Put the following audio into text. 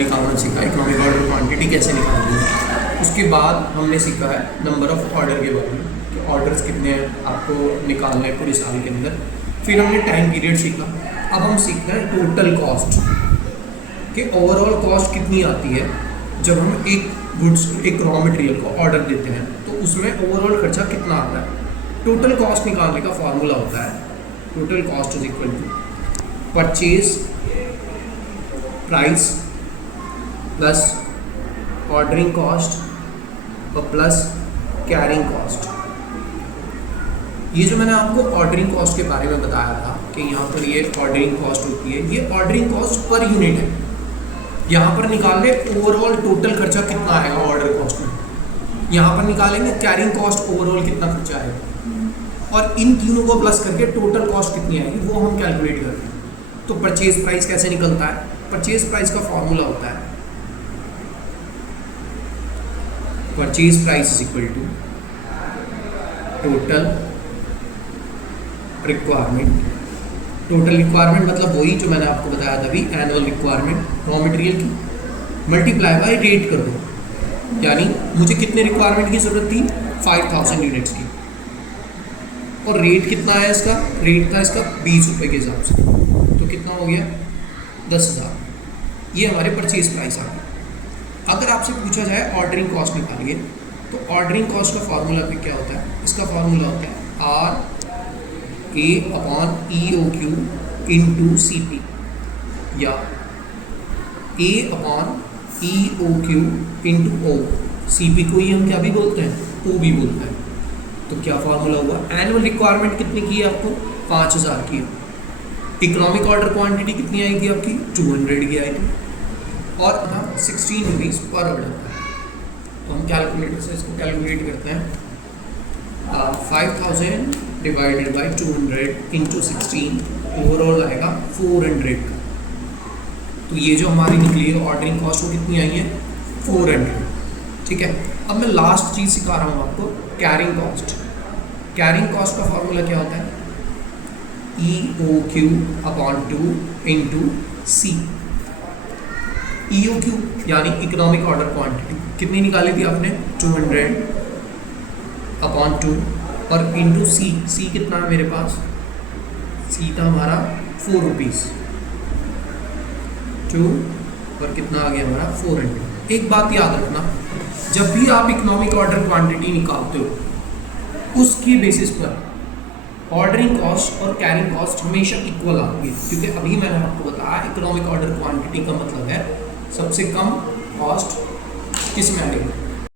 निकालना सीखा, economic order quantity कैसे निकालनी है। उसके बाद हमने सीखा है नंबर ऑफ ऑर्डर के बारे में कि ऑर्डर्स कितने हैं आपको निकालने हैं पूरे साल के अंदर। फिर हमने टाइम पीरियड सीखा। अब हम सीख रहे हैं टोटल कॉस्ट कि ओवरऑल कॉस्ट कितनी आती है जब हम एक गुड्स एक रॉ मटेरियल को ऑर्डर देते हैं तो उसमें ओवरऑल खर्चा कितना आता है। टोटल कॉस्ट निकालने का फॉर्मूला होता है total cost is equal to purchase price plus ordering cost और प्लस कैरिंग कॉस्ट। ये जो मैंने आपको ऑर्डरिंग कॉस्ट के बारे में बताया था कि यहाँ पर ये ऑर्डरिंग कॉस्ट होती है, ये ऑर्डरिंग कॉस्ट पर यूनिट है। यहाँ पर निकालने ओवरऑल टोटल खर्चा कितना आएगा ऑर्डर कॉस्ट में, यहाँ पर निकालेंगे कैरिंग कॉस्ट ओवरऑल कितना खर्चा आएगा और इन तीनों को प्लस करके टोटल कॉस्ट कितनी आएगी वो हम कैलकुलेट करते हैं। तो परचेज प्राइस कैसे निकलता है, परचेज प्राइस का फॉर्मूला होता है purchase price is equal to total requirement. Total requirement मतलब वही जो मैंने आपको बताया था अभी, एनुअल रिक्वायरमेंट रॉ मटेरियल की मल्टीप्लाई बाय रेट कर दो। यानी मुझे कितने रिक्वायरमेंट की ज़रूरत थी 5000 यूनिट्स की और रेट कितना है इसका, रेट था इसका 20 रुपये के हिसाब से, तो कितना हो गया 10,000। ये हमारे परचेज प्राइस आ गए। अगर आपसे पूछा जाए ऑर्डरिंग कॉस्ट निकालिए तो ऑर्डरिंग कॉस्ट का फॉर्मूला भी क्या होता है, इसका फॉर्मूला होता है RA/EOQ इंटू CP या A/EOQ इंटू O। CP को ही हम क्या भी बोलते हैं, O भी बोलते हैं। तो क्या फॉर्मूला हुआ, एनुअल रिक्वायरमेंट कितनी की है आपको 5000 की है। इकोनॉमिक ऑर्डर क्वांटिटी कितनी आई थी आपकी 200 की आई थी और 16 रुपीज़ पर ऑर्डर था। तो हम कैलकुलेटर से इसको कैलकुलेट करते हैं 5000 डिवाइडेड बाई 200 इंटू 16 ओवरऑल आएगा 400 का। तो ये जो हमारी निकली है ऑर्डरिंग कॉस्ट वो कितनी आई है 400। ठीक है, अब मैं लास्ट चीज़ सिखा रहा हूँ आपको कैरिंग कॉस्ट। कैरिंग कॉस्ट का फॉर्मूला क्या होता है EOQ/2 इंटू C। EOQ यानी इकोनॉमिक ऑर्डर क्वांटिटी कितनी निकाली थी आपने 200/2 और इंटू C कितना है मेरे पास, C था हमारा 4 रुपीज़ 2 और कितना आ गया हमारा 400। एक बात याद रखना, जब भी आप इकोनॉमिक ऑर्डर क्वांटिटी निकालते हो उसकी बेसिस पर ऑर्डरिंग कॉस्ट और कैरिंग कॉस्ट हमेशा इक्वल आती है, क्योंकि अभी मैंने आपको बताया इकोनॉमिक ऑर्डर क्वांटिटी का मतलब है सबसे कम कॉस्ट किस में आएगी